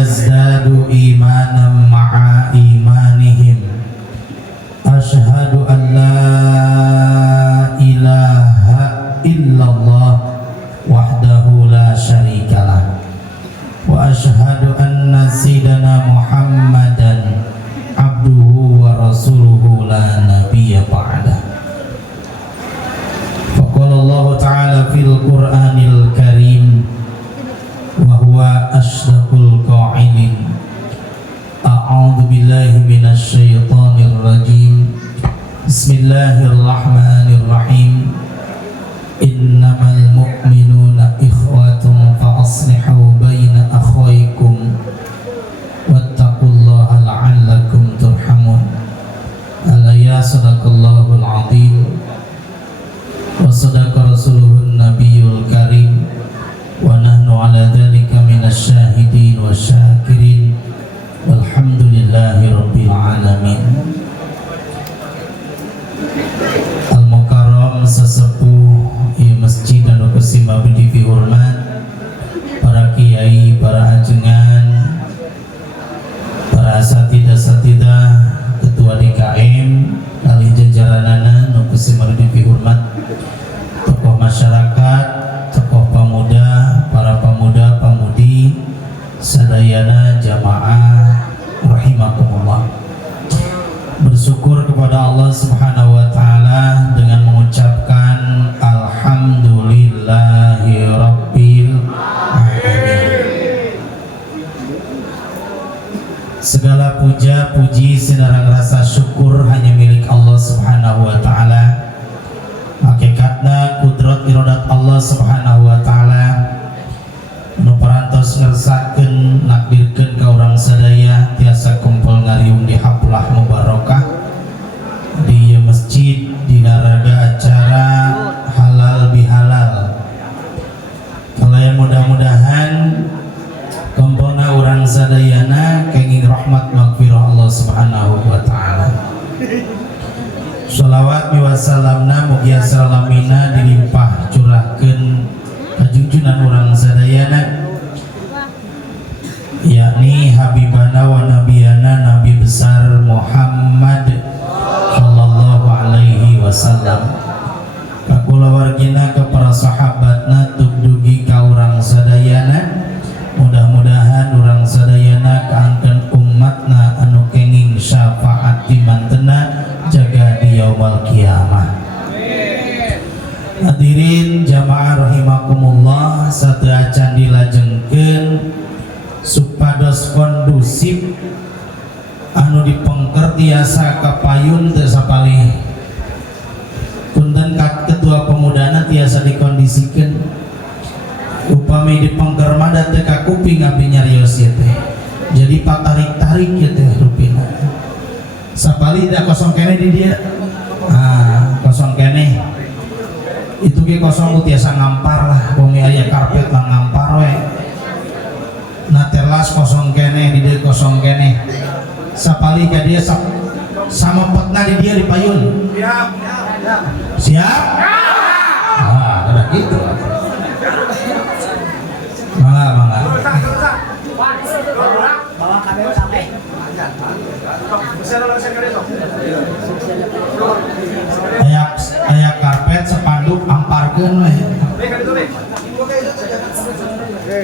liyazdadu imanan ma'a imanihim. Asyhadu an la ilaha illallah wahdahu la syarikalah wa asyhadu anna sayyidana Muhammadan abduhu wa rasuluhu la nabiyya ba'dah. Faqala Allah ta'ala fil Qur'anil Karim wa huwa asdaqul qa'ilin. A'udzu billahi minasy syaithanir rajim. Bismillahirrahmanirrahim. Innamal mu'minuna ikhwatun fa aslihu baina akhwaykum wattaqullaha la'allakum turhamun. Alaya sadaqallahul azim wa sadaqa rasuluhun nabiyul karim wa nahnu ala dzalika minasy syahidin wasyakirin walhamdulillahi rabbil alamin. Al-Mukarram sesepuh masjid dan kesimba budi hormat, para kiai, para ajengan, para asatidah, ketua DKM, kali jajaranana nu kesimba budi hormat, tokoh masyarakat, tokoh pemuda, para pemuda pemudi, sadayana jamaah rahimakumullah. Bersyukur kepada Allah Subhanahu wa taala dengan mengucapkan alhamdulillahi rabbil alamin. Segala puja puji sinarang rasa syukur hanya milik Allah Subhanahu wa taala. Hakikatna kudrat iradat Allah Subhanahu wa taala nu parantos ngersakeun nakdirkeun ka urang sadaya tiasa kumpul ngariung di haflah mubarakah di masjid di naraga acara halal bihalal. Kalayan mudah-mudahan kumpulna urang sadayana kenging rahmat magfirah Allah Subhanahu wa taala. Shalawat wa salamna mugi salamina dilimpah curahkeun ka junjunan urang sadayana yakni habibana wa nabiyana Nabi besar Muhammad sallallahu alaihi wasallam, ka kulawargina, ka para sahabatna, tugdugi ka urang sadayana. Mudah-mudahan urang sadayana kaangkeun ummatna anu kenging syafaat di mantena jaga di yaumul kiamah. Hadirin jamaah rahimakumullah, sateu acan dilajengkeun supados kondusif anu dipengker tiasa kapayun teu sapalih. Punten ketua pemudana tiasa dikondisikeun upami dipengker mah da teu ka kuping abdi nyarios ieu teh. Jadi patarik-tarik ieu teh rupina. Sapalih da kosong keneh di dieu. Kosong keneh. Itu ge kosong ku tiasa ngampar lah, bumi aya karpet mah ngampar we. Na telas kosong keneh di dieu kosong keneh. Sapalih ka dieu samepetna di dieu dipayun. Siap? Ada gitu. Mangga. Bawa kamera sampai. Aya karpet sepanduk amparkeun we.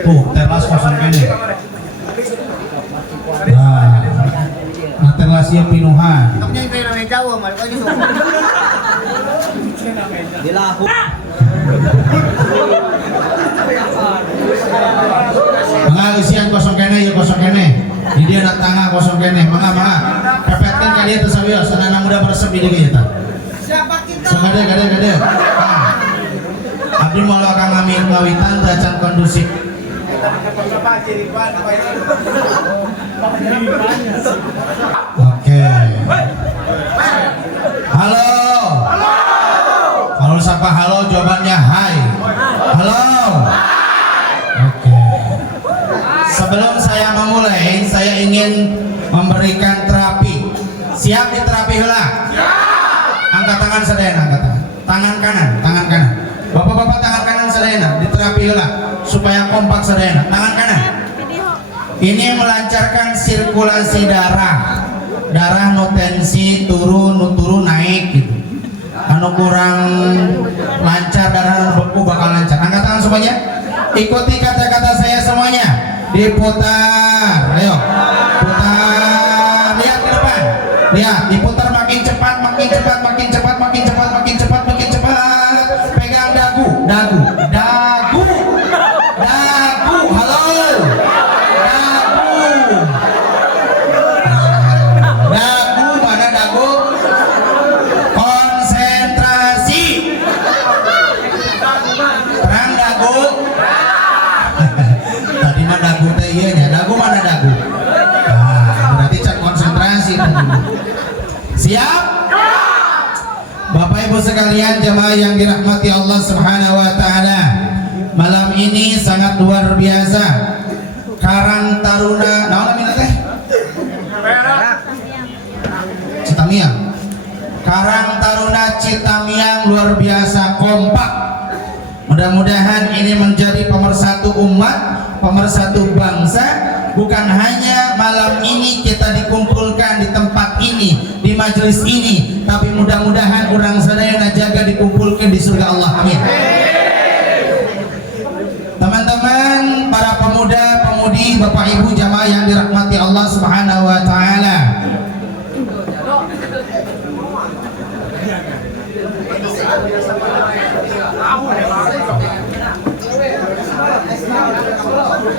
Tuh, teras kosong kene. Nah, teras ieu pinuhan. Kamu yang kena meja wah, malik aja sok. Dilahu. Mangga isian kosong kene ieu kosong kene. Di dia nak tangga kosong kene. Mangga. Pepetkeun ka dieu teh sawios, sanana muda beresep di dieu eta. Siapa kita? Gade. Abdi moal kang ngamir ngawitan teu acan kondusif. Oke. Halo. Kalau sapa halo jawabannya hai. Halo. Oke. Sebelum saya memulai, saya ingin memberikan terapi. Siap diterapi heula? Siap. Angkat tangan sadayana, angkat tangan. Tangan kanan. Bapak-bapak tangan kanan sadayana diterapi heula supaya kompak sadayana. Tangan kanan. Ini melancarkan sirkulasi darah. Darah no tensi turun naik gitu. Anu kurang lancar darah beku bakal lancar. Angkat tangan semuanya. Ikuti kata-kata saya semuanya. Diputar. Ayo. Putar. Lihat ke depan. Lihat, diputar makin cepat, makin cepat, makin cepat, makin cepat, makin cepat, makin cepat. Pegang dagu. Halo. Dagu, mana dagu? Konsentrasi. Terang dagu. Tadi mah dagu teh ieu nya. Dagu mana dagu? Berarti cek konsentrasi tadi. Siap? Bapak Ibu sekalian jemaah yang dirahmati Allah Subhanahu wa taala. Malam ini sangat luar biasa. Karang Taruna, naon namina teh? Citamiang. Karang Taruna Citamiang luar biasa kompak. Mudah-mudahan ini menjadi pemersatu umat, pemersatu bangsa. Bukan hanya malam ini kita dikumpulkan di tempat ini, di majelis ini, tapi mudah-mudahan orang sadayana jaga dikumpulkan di surga Allah. Amin. Teman-teman, para pemuda, pemudi, Bapak Ibu jamaah yang dirahmati Allah Subhanahu wa taala.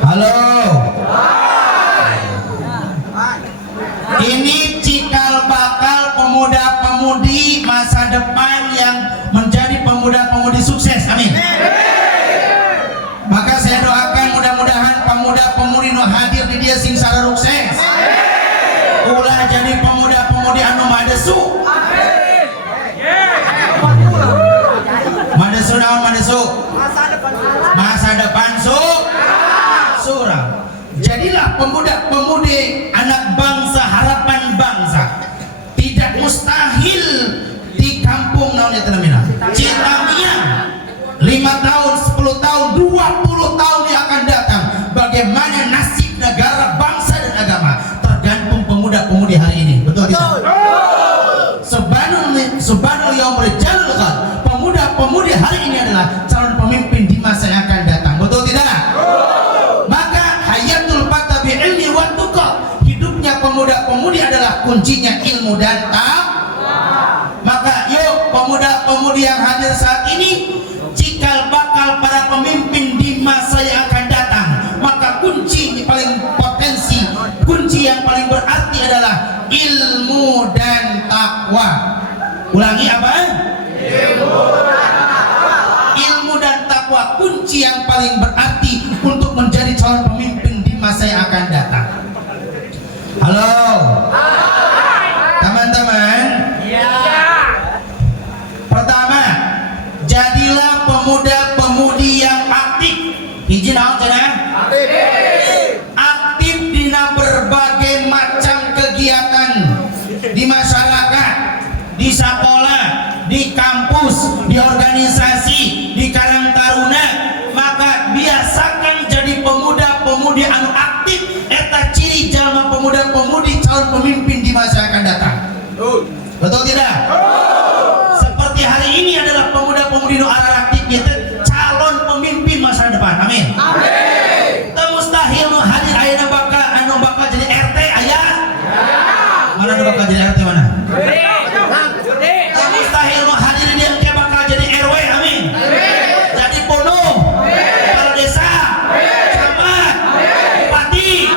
Halo. Ini cikal bakal pemuda-pemudi masa depan yang menjadi pemuda-pemudi sukses. Amin. Maka saya doakan mudah-mudahan pemuda-pemudi nu hadir di dia sing sara sukses. Ulah jadi pemuda-pemudi anu madesu. Madesu naon madesu? Masa depan suram. Jadilah pemuda-pemudi anak bangsa, harapan bangsa. Tidak mustahil di kampung naon eta namina? Citamiang. 5 tahun, 10 tahun, 20 tahun yang akan datang. Bagaimana nasib negara, bangsa dan agama tergantung pemuda-pemudi hari ini. Betul tidak? Subhanul yaumul jalil. Pemuda-pemudi hari ini adalah calon pemimpin di masa yang akan datang. Betul tidak? Maka hayatul fata bi ilmi wa tuqa. Hidupnya pemuda-pemudi adalah kuncinya ilmu dan takwa. Maka yuk pemuda-pemudi yang hadir saat ini, cikal bakal para pemimpin di masa yang akan datang. Maka kunci yang paling potensi, kunci yang paling berarti adalah ilmu dan takwa. Ulangi apa? Ilmu dan takwa kunci yang paling berarti untuk menjadi calon pemimpin di masa yang akan datang. Halo teman-teman. Pertama, jadilah pemuda-pemudi yang aktif. Izin naon cenah? Aktif dina berbagai macam kegiatan di masyarakat, di sekolah, di kampus, di organisasi, di Karang Taruna. Maka biasakan jadi pemuda-pemudi anu aktif. Eta ciri jalma pemuda-pemudi calon pemimpin di masa yang akan datang. Betul tidak? Seperti hari ini adalah pemuda-pemudi nu aktif kita calon pemimpin masa depan. Amin. Teu mustahil nu hadir ayeuna bakal jadi RT aya. Mana nu bakal jadi RT mana? Mustahil mau hadir dia ke bakal jadi RW. Amin. Jadi ponum, kepala desa, camat, bupati,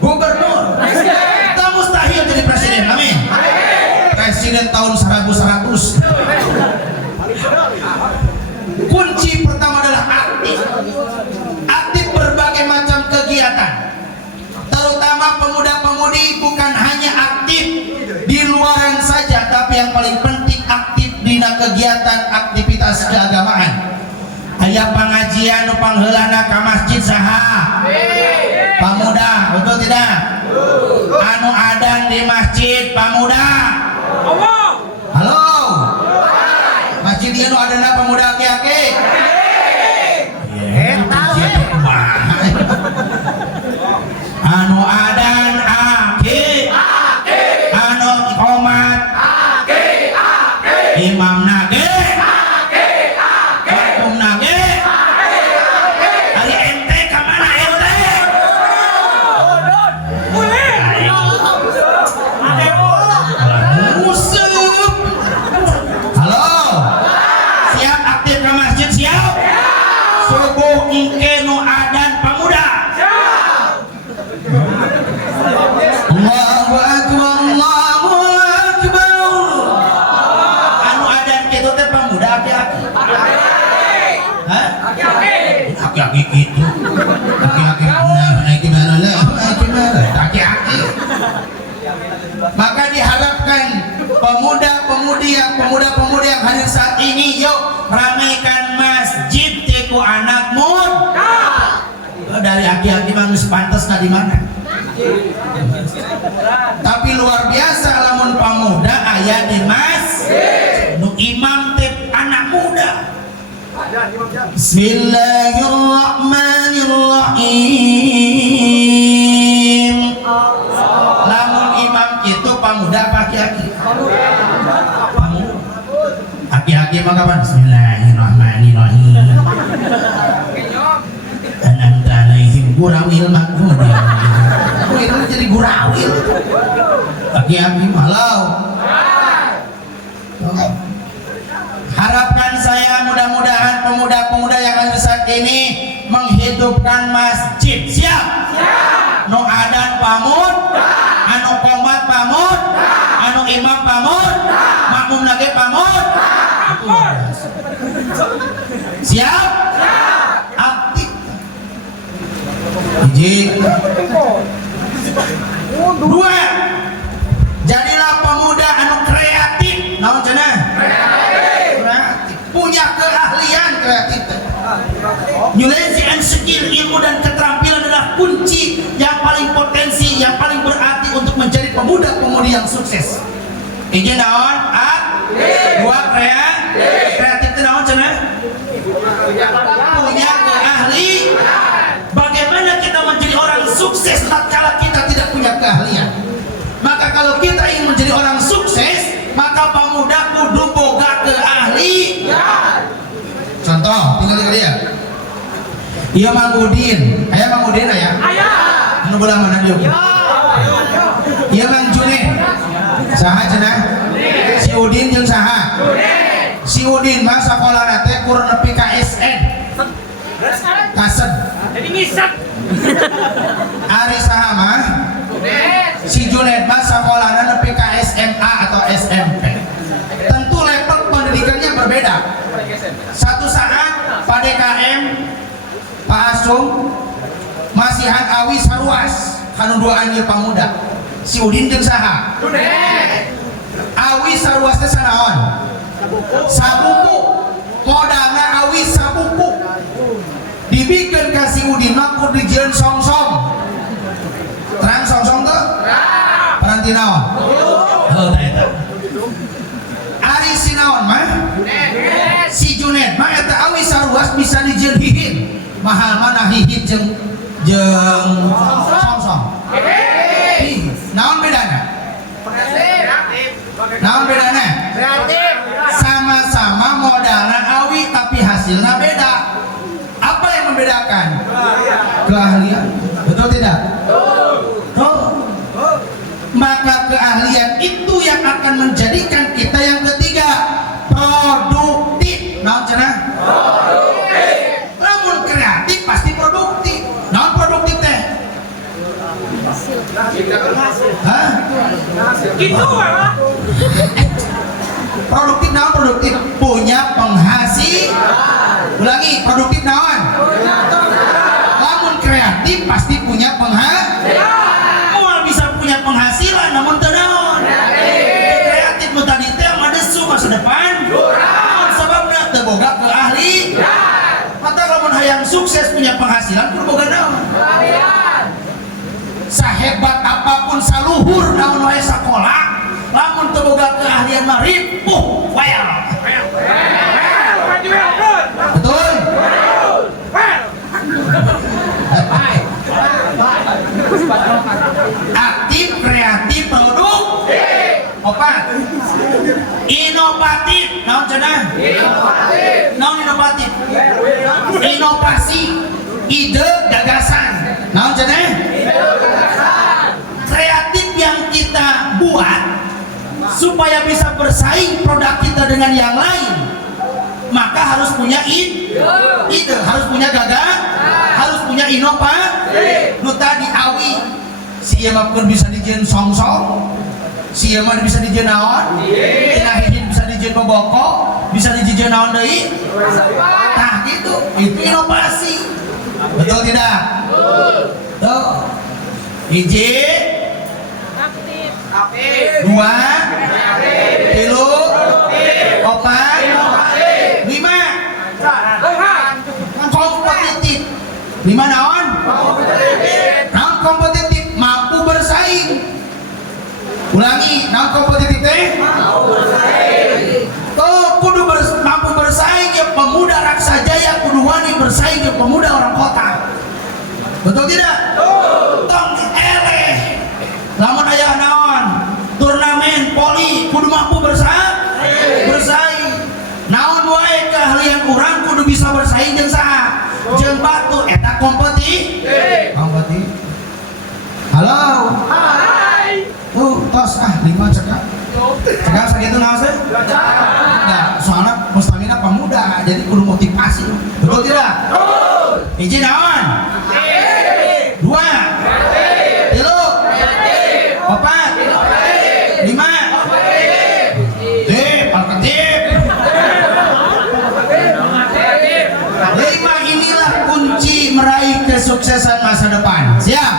gubernur. Kita mustahil jadi presiden. Amin. Presiden tahun 1100. Kunci pertama adalah aktif. Aktif berbagai macam kegiatan. Terutama pemuda-pemudi bukan hanya aktif di luaran saja, tapi yang paling penting aktif di kegiatan aktivitas keagamaan. Aya pengajian nu pangheulana ka masjid saha? Pamuda, betul tidak? Anu adan di masjid pamuda. Halo. Masjid ieu nu adana pemuda aki-aki. anu adan aki anu iqomat imam nage makmum nage ari ente kamana ente musuh. Halo, siap aktif ke masjid siap? Subuh engke nu adan pemuda. Allahu akbar, Allahu akbar. Anu adan kitu teh pemuda aki-aki. Hah? Aki-aki gitu. Aki-aki gimana lah? Aki-aki. Maka diharapkan pemuda-pemudi yang hadir saat ini, yuk ramaikan masjid teku anak muda. Dari aki-aki mah geus pantes ka di mana? Tapi luar biasa lamun pemuda aya di masjid. Nu imam teh anak muda. Bismillahirrahmanirrahim. Lamun imam itu pemuda apa aki-aki? Aki-aki mah kapan? Bismillahirrahmanirrahim. An'amta alaihim gurawil maghdubi alaihim. Itu jadi gurawil. Aki-aki malau. Harapkan saya mudah-mudahan pemuda-pemuda yang ada saat ini menghidupkan masjid. Siap? Nu adan pamud, anu qomat pamud, anu imam pamud, makmum lagi pamud. Siap? Aktif. Hiji. Dua. Jadilah pemuda anu kreatif. Naon cenah? Punya keahlian kreatif. Knowledge and skill, ilmu dan keterampilan adalah kunci yang paling potensi, yang paling berarti untuk menjadi pemuda-pemudi yang sukses. Ini naon? Dua kreatif itu naon cenah? Punya keahlian. Bagaimana kita menjadi orang sukses tatkala kita tidak punya keahlian? Maka kalau kita ingin menjadi orang sukses, maka pemuda kudu boga keahlian. Contoh, tinggal dia. Iya Mang Udin, aya Mang Udin aya? Aya. Anu belah mana dia? Iya Mang Junaid. Saha cenah? Si Udin jeung saha? Si Udin mah sakolana teh kurang nepi ka SN. Kased. Jadi ngisep. Ari saha mah? Si Junaid mah sakolana nepi ka SMA atau SMP. Tentu level pendidikannya berbeda. Satu saat Pak DKM, Pak Asung, masihan awi saruas kanu dua anjir pemuda. Si Udin jeung saha? Awi saruas teh sanaon? Sabuku. Modalna awi sabuku. Dibikeun ka si Udin mah kudu dijieun songsong. Terang songsong tuh? Peranti naon? Oh, eta. Ari si naon mah? Si Junaid mah eta awi saruas bisa dijieun hihit. Mahal mana hihit jeung songsong. Naon bedana? Naon bedana? Sama-sama modalna awi tapi hasilnya beda. Apa yang membedakan? Keahlian. Betul tidak? Maka keahlian itu yang akan menjadikan kita yang ketiga produktif. Naon cenah? Produktif. Lamun kreatif pasti produktif. Naon produktif teh? Hah? Gitu apa? Produktif naon produktif? Punya penghasilan. Ulangi, produktif naon? Lamun kreatif pasti punya penghasilan. Moal bisa punya penghasilan namun teu naon? Kreatif nu tadi teh mah desu masa depan. Sababna teu boga keahlian. Mata lamun hayang sukses punya penghasilan kudu boga naon? Sahebat apapun saluhur naon wae sakola, lamun teu boga keahlian mah ripuh well. Betul? Aktif, kreatif, produktif. Opat. Inovatif. Naon cenah? Inovatif. Naon inovatif? Inovasi, ide, gagasan. Naon cenah? Kreatif yang kita buat supaya bisa bersaing produk kita dengan yang lain, maka harus punya ide, harus punya gagasan, harus punya inovasi. Nu tadi awi si ieu mah bisa dijieun songsong, si ieu mah bisa dijieun naon, tina hiji bisa dijieun boboko, bisa dijieun naon deui. Nah gitu, itu inovasi. Betul tidak? Tuh. Hiji, dua, tilu, opat, lima, kompetitif. Lima naon? Naon kompetitif, mampu bersaing. Ulangi, naon kompetitif teh? Tuh kudu mampu bersaing ya pemuda Raksa Jaya, kudu wani bersaing ya pemuda orang kota. Betul tidak? Tong eleh. Lamun aya naon? Turnamen poli kudu mampu bersaing. Naon wae keahlian urang kudu bisa bersaing jeung saha? Jeung batu eta kompetitif. Halo. Hai. Tos lima cekak. Cekak sakitu naon sih? Nah, soalnya mustamina pemuda jadi kudu motivasi. Betul tidak? Betul. Hiji naon? Dua, tilu, opat, lima, parketif. Lima inilah kunci meraih kesuksesan masa depan. Siap?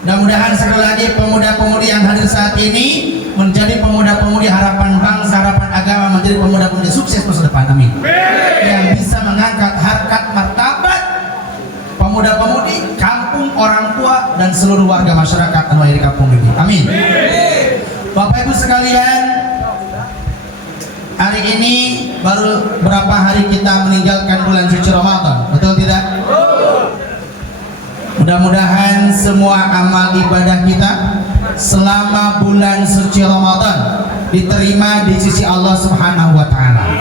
Mudah-mudahan sekali lagi pemuda-pemudi yang hadir saat ini menjadi pemuda-pemudi harapan bangsa, harapan agama, menjadi pemuda-pemudi sukses masa depan. Amin. Yang bisa mengangkat harkat martabat pemuda-pemudi kampung, orang tua, dan seluruh warga masyarakat anu aya di kampung ini. Amin. Bapak Ibu sekalian, hari ini baru berapa hari kita meninggalkan bulan suci Ramadan, betul tidak? Mudah-mudahan semua amal ibadah kita selama bulan suci Ramadan diterima di sisi Allah Subhanahu wa taala.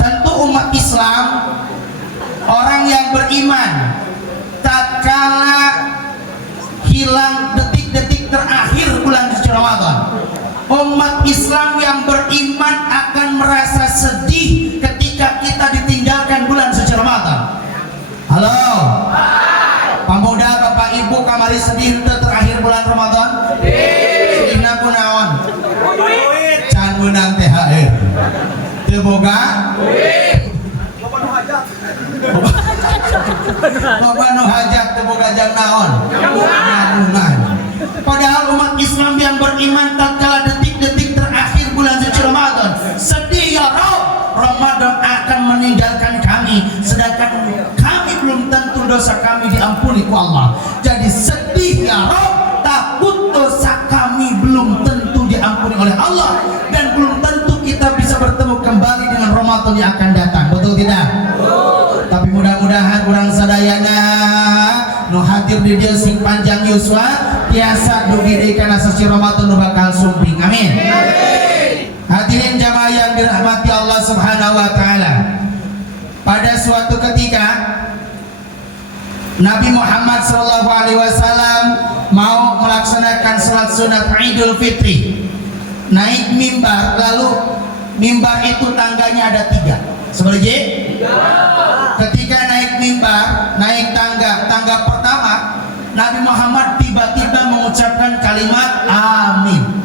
Tentu umat Islam, orang yang beriman, tatkala hilang detik-detik terakhir bulan suci Ramadan, umat Islam yang beriman akan merasa sedih ketika kita ditinggalkan bulan suci Ramadan. Halo, pemuda, bapak ibu, kamari sedih terakhir bulan Ramadan? Sedihna kunaon? Can menang THR. Teu boga? Loba nu hajat teu boga jam naon? Nabungan. Padahal umat Islam yang beriman tatkala detik-detik terakhir bulan suci Ramadan sedih, ya Rabb, Ramadan akan meninggalkan kami, sedangkan kami belum tentu dosa kami diampuni ku Allah. Jadi sedih, ya Rabb, takut dosa kami belum tentu diampuni oleh Allah, dan belum tentu kita bisa bertemu kembali dengan Ramadan yang akan datang. Betul tidak? Tapi mudah-mudahan kurang sadayana nu hadir di dieu sing panjang yuswa tiasa dugi deui kana suci Ramadan nu bakal sumping. Amin. Hadirin jamaah yang dirahmati Allah Subhanahu wa taala. Pada suatu ketika Nabi Muhammad SAW mau melaksanakan salat sunat Idul Fitri, naik mimbar, lalu mimbar itu tangganya ada 3. Sebenarnya ketika naik mimbar, naik tangga pertama, Nabi Muhammad tiba-tiba mengucapkan kalimat amin.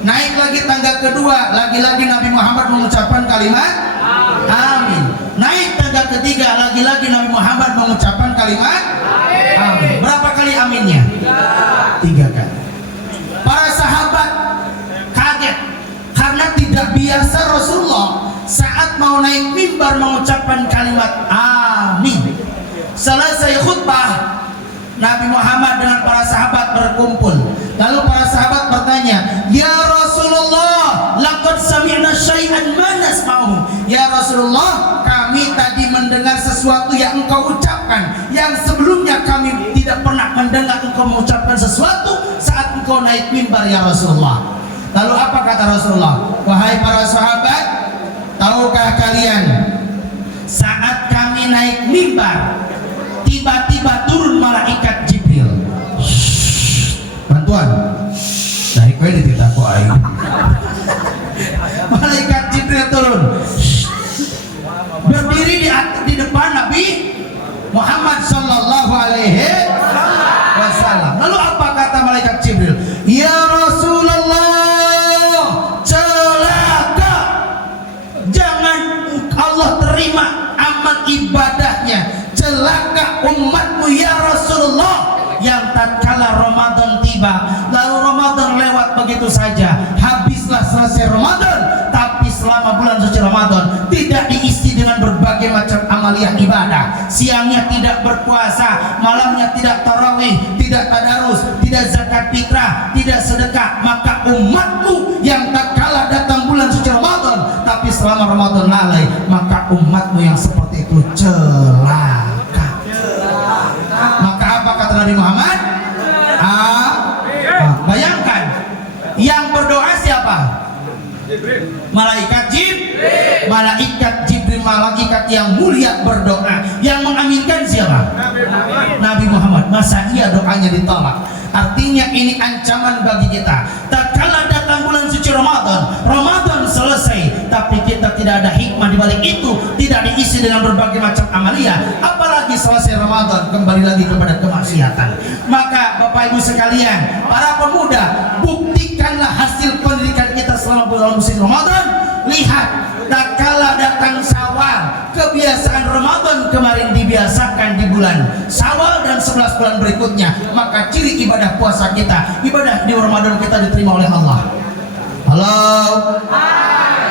Naik lagi tangga kedua, lagi-lagi Nabi Muhammad mengucapkan kalimat amin. Naik tangga ketiga, lagi-lagi Nabi Muhammad mengucapkan kalimat amin. Berapa kali aminnya? 3 kali. Para sahabat kaget karena tidak biasa Rasulullah saat mau naik mimbar mengucapkan kalimat amin. Selesai khutbah, Nabi Muhammad dengan para sahabat berkumpul. Lalu para sahabat bertanya, "Ya Rasulullah, laqad sami'na syai'an ma nasma'u." Ya Rasulullah, kami tadi mendengar sesuatu sesuatu yang engkau ucapkan yang sebelumnya kami tidak pernah mendengar engkau mengucapkan sesuatu saat engkau naik mimbar ya Rasulullah. Lalu apa kata Rasulullah? Wahai para sahabat, tahukah kalian saat kami naik mimbar tiba-tiba turun malaikat Jibril. Bantuan naik kue di tidak kok aing. Malaikat Jibril turun berdiri di depan Nabi Muhammad sallallahu alaihi wasallam. Lalu apa kata malaikat Jibril? Ya Rasulullah, celaka, jangan Allah terima amal ibadahnya, celaka umatmu ya Rasulullah, yang tatkala Ramadan tiba lalu Ramadan lewat begitu saja, habislah selesai Ramadan, tapi selama bulan suci Ramadan tidak diisi dengan berbagai macam amaliyah ibadah. Siangnya tidak berpuasa, malamnya tidak tarawih, tidak tadarus, tidak zakat fitrah, tidak sedekah. Maka umatmu yang tatkala datang bulan suci Ramadan tapi selama Ramadan lalai, maka umatmu yang seperti itu celaka. Maka apa kata Nabi Muhammad? Bayangkan yang berdoa siapa? Malaikat Jibril. Malaikat Jibril, malaikat yang mulia berdoa. Yang mengaminkan siapa? Nabi Muhammad. Masa iya doanya ditolak? Artinya ini ancaman bagi kita. Tatkala datang bulan suci Ramadan, Ramadan selesai, tapi kita tidak ada hikmah di balik itu, tidak diisi dengan berbagai macam amalia, apalagi selesai Ramadan kembali lagi kepada kemaksiatan. Maka Bapak Ibu sekalian, para pemuda, buktikanlah hasil pendidikan kita selama bulan suci Ramadan. Lihat, tatkala datang Syawal, kebiasaan Ramadan kemarin dibiasakan di bulan Syawal dan 11 bulan berikutnya, maka ciri ibadah puasa kita, ibadah di Ramadan kita diterima oleh Allah. Halo.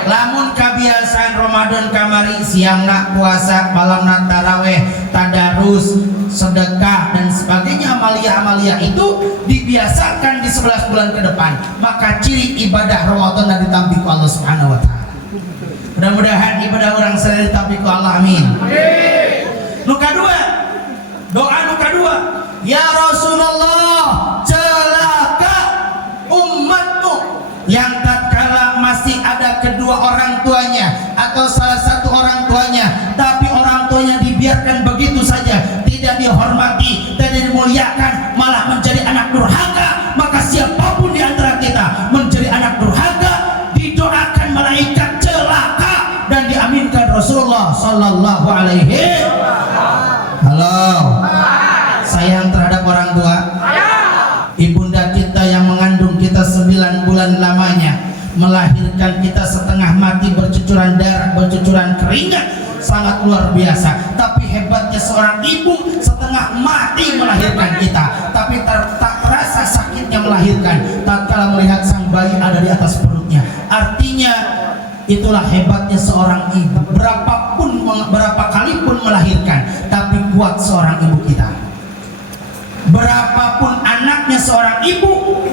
Lamun kebiasaan Ramadan kamari siang nak puasa, malam nak taraweh, tadarus, sedekah dan sebagainya, amalia-amalia itu dibiasakan di 11 bulan ke depan, maka ciri ibadah Ramadan dan ditampik Allah Subhanahu wa taala. Mudah-mudahan ibadah orang selalu ditampik Allah, amin. Luka dua, doa luka dua. Ya Rasulullah, celaka umatmu yang tatkala masih ada kedua orang tuanya atau salah satu orang tuanya, tapi orang tuanya dibiarkan begitu saja, tidak dihormati, tidak dimuliakan, malah menjadi anak durhaka. Maka siapapun di antara kita menjadi anak durhaka, didoakan malaikat celaka dan diaminkan Rasulullah sallallahu alaihi. Halo. Sayang terhadap orang tua. Ibunda kita yang mengandung kita 9 bulan lamanya, melahirkan kita setengah mati, bercucuran darah, bercucuran keringat, sangat luar biasa. Tapi hebatnya seorang ibu setengah mati melahirkan kita, tapi tak terasa sakitnya melahirkan tatkala melihat sang bayi ada di atas perutnya. Artinya itulah hebatnya seorang ibu. Berapa kali pun melahirkan, tapi kuat seorang ibu kita. Berapapun anaknya seorang ibu,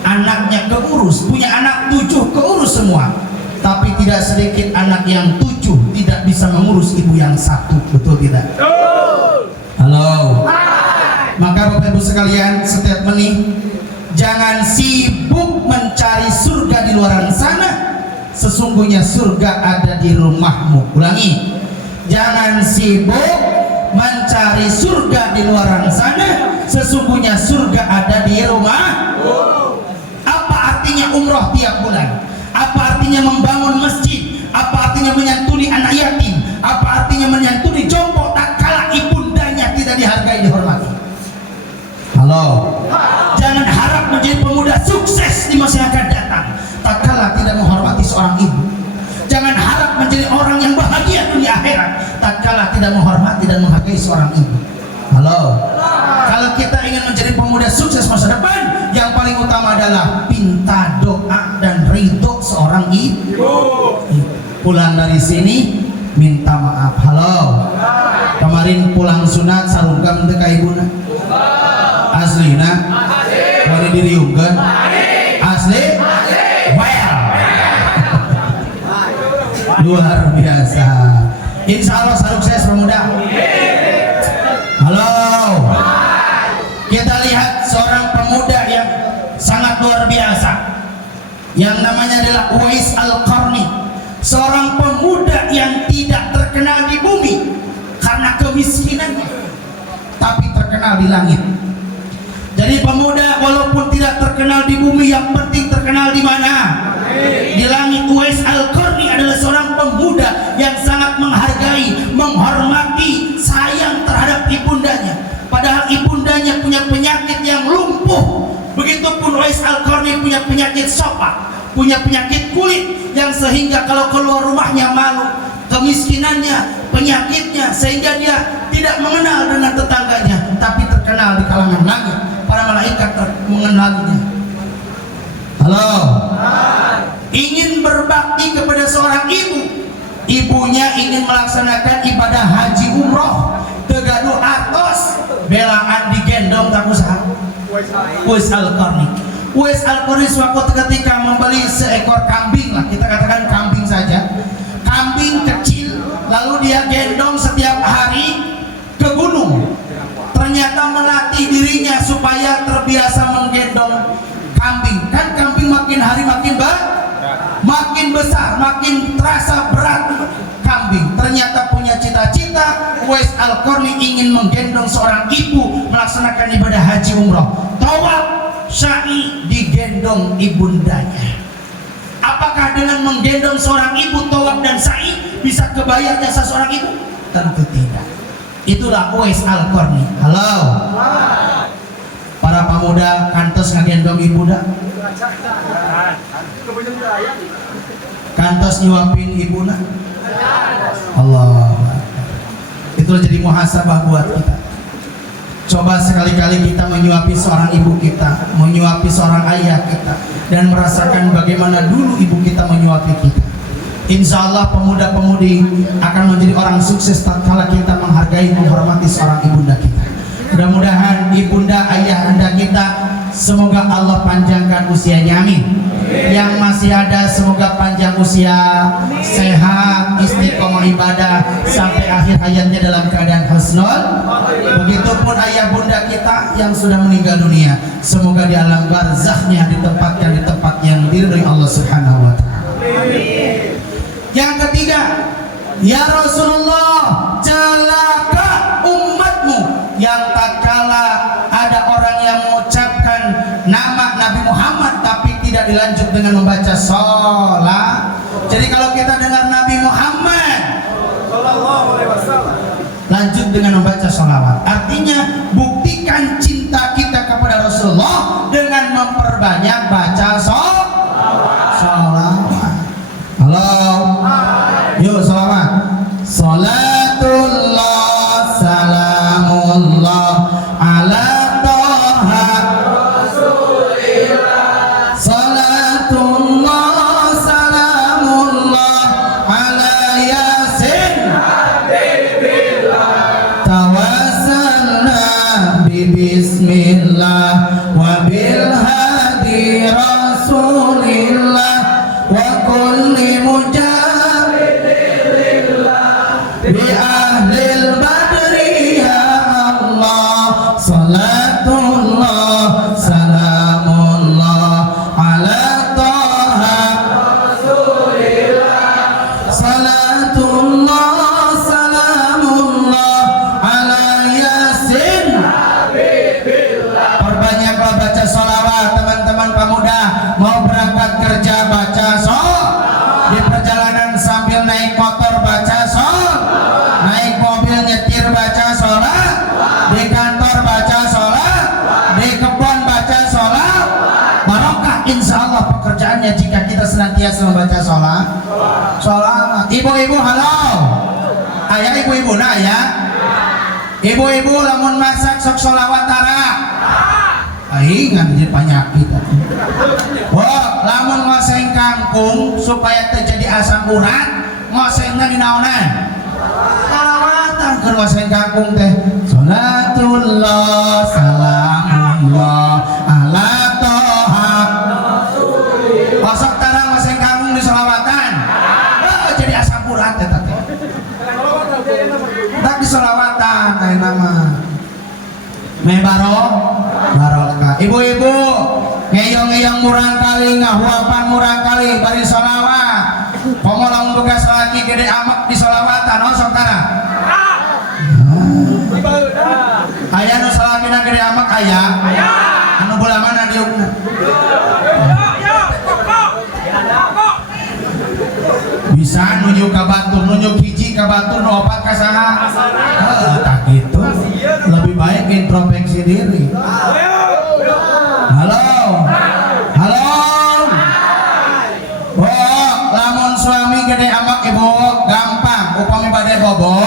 anaknya keurus, punya anak 7 keurus semua, tapi tidak sedikit anak yang 7 tidak bisa mengurus ibu yang 1, betul tidak? Halo. Maka Bapak Ibu sekalian, setiap menit jangan sibuk mencari surga di luar sana, sesungguhnya surga ada di rumahmu. Ulangi, jangan sibuk mencari surga di luar sana, sesungguhnya surga ada di rumah. Apa artinya umroh tiap bulan? Apa artinya membangun masjid? Apa artinya menyantuni anak yatim? Apa artinya menyantuni jompo tatkala ibundanya tidak dihargai, dihormati? Halo. Jangan harap menjadi pemuda sukses di masa yang akan datang tatkala tidak menghormati seorang ibu. Jangan harap menjadi orang yang bahagia dunia akhirat tatkala tidak menghormati dan menghargai seorang ibu. Halo. Kalau kita ingin menjadi pemuda sukses masa depan, yang paling utama adalah pinta doa dan ridho seorang ibu. Pulang dari sini minta maaf. Halo. Kemarin pulang sunat sarungkam teu ka ibuna. Aslina? Wani diriungkeun? Asli? Well. Luar biasa. Insya Allah sukses pemuda. yang namanya adalah Uwais Al-Qarni, seorang pemuda yang tidak terkenal di bumi karena kemiskinannya, tapi terkenal di langit. Jadi pemuda walaupun tidak terkenal di bumi, yang penting terkenal di mana? Di langit. Uwais Al-Qarni adalah seorang pemuda yang sangat menghargai, menghormati, sayang terhadap ibundanya. Padahal ibundanya punya penyakit yang lumpuh. Begitupun Uwais Al-Qarni punya penyakit sopak, punya penyakit kulit yang sehingga kalau keluar rumahnya malu, kemiskinannya, penyakitnya, sehingga dia tidak mengenal dengan tetangganya, tapi terkenal di kalangan langit. Para malaikat mengenalinya. Halo. Ingin berbakti kepada seorang ibu, ibunya ingin melaksanakan ibadah haji umroh, tegaduh atos, belaan digendong tak usah. Uwais Al-Qarni. Uwais Al-Qarni suatu ketika membeli seekor kambing, lah kita katakan kambing saja, kambing kecil, lalu dia gendong setiap hari ke gunung. Ternyata melatih dirinya supaya terbiasa menggendong kambing. Kan kambing makin hari makin besar, makin terasa berat kambing. Ternyata punya cita-cita, Uwais Al-Qarni ingin menggendong seorang ibu melaksanakan ibadah haji umroh. Tawaf, sa'i digendong ibundanya. Apakah dengan menggendong seorang ibu tawaf dan sa'i bisa kebayar jasa seorang ibu? Tentu tidak. Itulah Uwais Al-Qarni. Halo. Para pemuda kantos ngagendong ibu dah. Kantos nyuapin ibu nak. Allah. Itulah jadi muhasabah buat kita. Coba sekali-kali kita menyuapi seorang ibu kita, menyuapi seorang ayah kita, dan merasakan bagaimana dulu ibu kita menyuapi kita. Insya Allah pemuda-pemudi akan menjadi orang sukses tatkala kita menghargai, menghormati seorang ibunda kita. Mudah-mudahan ibunda, ayah anda kita, semoga Allah panjangkan usianya, amin. Yang masih ada semoga panjang usia, sehat, istiqomah ibadah sampai akhir hayatnya dalam keadaan husnul. Begitupun ayah bunda kita yang sudah meninggal dunia, semoga di alam barzakhnya ditempatkan di tempat yang diridhoi Allah Subhanahu wa taala. Yang ketiga, ya Rasulullah, celaka umatmu yang tatkala ada orang yang mengucapkan nama Nabi Muhammad tapi tidak dilanjut dengan membaca sholat. Jadi kalau kita dengar Nabi Muhammad lanjut dengan membaca sholawat, artinya buktikan cinta kita kepada Rasulullah dengan memperbanyak baca sholawat. Halo. Yuk sholawat. Salatullah salamullah ala toha Rasulillah. Salatullah salamullah ala yasin Habibillah. Tawassalna bismillah wa bil hadi Rasulillah wa kulli bi ahlil badri ya Allah. Salatullah salamullah ala toha Rasulillah. Salatullah salamullah ala yasin Habibillah. Perbanyaklah baca sholawat teman-teman pemuda. Mau berangkat kerja baca sholawat, di perjalanan sambil naik motor baca sholawat, naik mobil nyetir baca sholat, di kantor baca sholat, di kebun baca sholat. Barokah insya Allah pekerjaannya jika kita senantiasa membaca sholat. Sholat. Ibu-ibu halo. Ayah ibu-ibu nah ya. Ibu-ibu lamun masak sok sholawat tara. Ingat jadi penyakit. Wah, lamun ngoseng kangkung supaya terjadi asam urat, ngosengnya di naonan. Salawatan keur ngoseng kangkung teh. Salatullah salamullah ala toha Rasulillah. Osok tarang ngoseng kangkung di salawatan. Oh, jadi asam urat teh teh. Tak di salawatan kayak nama. Barokah. Ibu-ibu ngeyong-ngeyong murang kali ngahuapan murang kali bari sholawat pamolaung tugas lagi gede amak di sholawatan oh sok tara aya nu salakina gede amak aya anu bola mana diukna bisa nunjuk ka batur nunjuk hiji ka batur nu opat ka saha tak gitu lebih baik introspeksi diri. Halo lamun suami gede amak ibu gampang upami bade bobo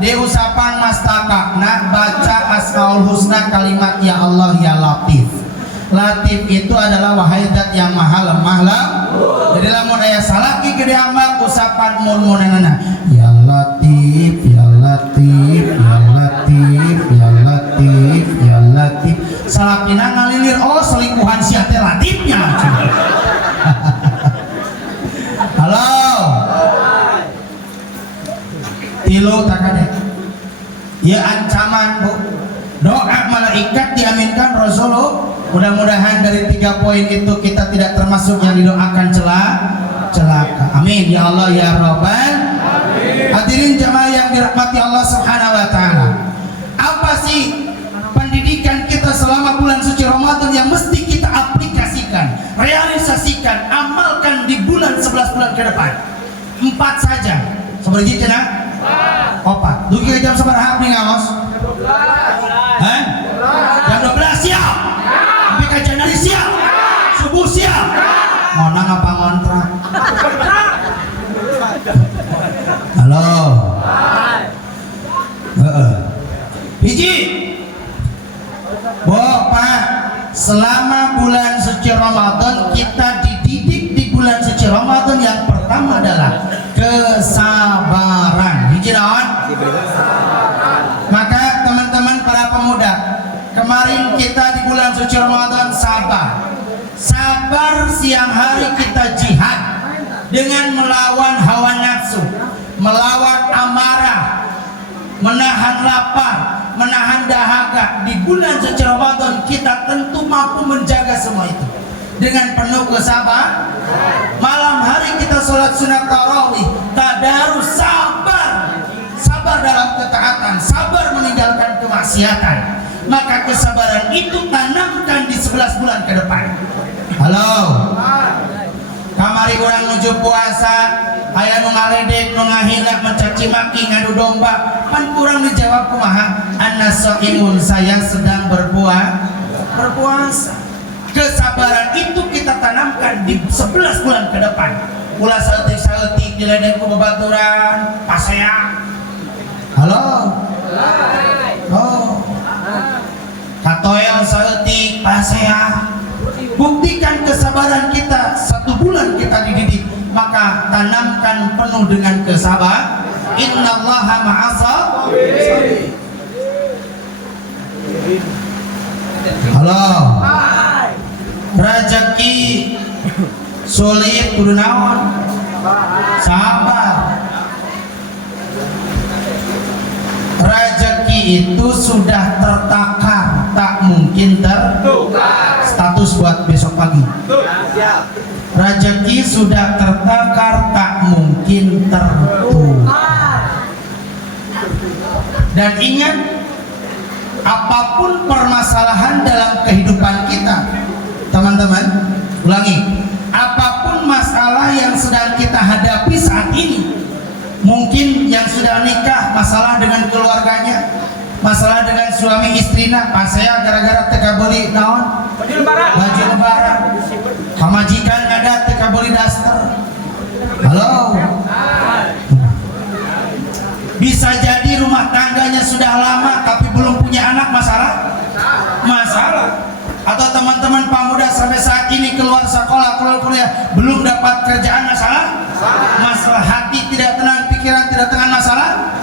di usapan mastakakna baca asmaul husna kalimat ya Allah ya Latif. Latif itu adalah wahai zat yang maha lemah jadi lamun aya salaki gede amak usapan mun-munanana ya Latif ya Latif ya Latif ya Latif ya Latif salakina ngalilir oh selingkuhan sia teh Latifnya halo tilu takade ya ancaman bu doa malaikat diaminkan Rasulullah mudah-mudahan dari 3 poin itu kita tidak termasuk yang didoakan celaka amin ya Allah ya Rabbal hadirin jamaah yang dirahmati Allah subhanahu wa ta'ala apa sih pendidikan kita selama bulan suci Ramadan yang mesti kita aplikasikan realisasikan amalkan di bulan 11 bulan ke depan 4 saja seperti itu cenah 4 dugi jam sabaraha nih ngamos jam 12 siap sampai kajian dari siap subuh siap ngonang apa ngontrak halo hiji Pak selama bulan suci Ramadan kita dididik di bulan suci Ramadan yang pertama adalah kesabaran hiji naon maka teman-teman para pemuda kemarin kita di bulan suci Ramadan sabar siang hari kita jihad dengan melawan hawa nafsu melawan amarah menahan lapar menahan dahaga di bulan suci Ramadan kita tentu mampu menjaga semua itu dengan penuh kesabaran malam hari kita sholat sunat tarawih tadarus sabar dalam ketaatan sabar meninggalkan kemaksiatan maka kesabaran itu tanamkan di 11 bulan ke depan halo kamari orang menuju puasa aya nu ngaledek nu ngahina mencaci maki ngadu domba pan kurang dijawab kumaha anasaimun saya sedang berpuasa kesabaran itu kita tanamkan di 11 bulan ke depan ulah saeutik diledek ku babaturan paseang halo katoel saeutik paseang buktikan kesabaran kita 1 bulan kita dididik maka tanamkan penuh dengan kesabaran innallaha ma'as-sabirin halo rezeki sulit kudu naon sabar rezeki itu sudah tertakar tak mungkin tertukar status buat besok pagi rezeki sudah tertakar tak mungkin tertukar dan ingat apapun permasalahan dalam kehidupan kita teman-teman ulangi apapun masalah yang sedang kita hadapi saat ini mungkin yang sudah nikah masalah dengan keluarganya masalah dengan suami istrina pas saya gara-gara teka beli naon baju lebaran pamajikan ada teka beli daster halo bisa jadi rumah tangganya sudah lama tapi belum punya anak masalah atau teman-teman pemuda sampai saat ini keluar sekolah keluar kuliah belum dapat kerjaan masalah hati tidak tenang pikiran tidak tenang masalah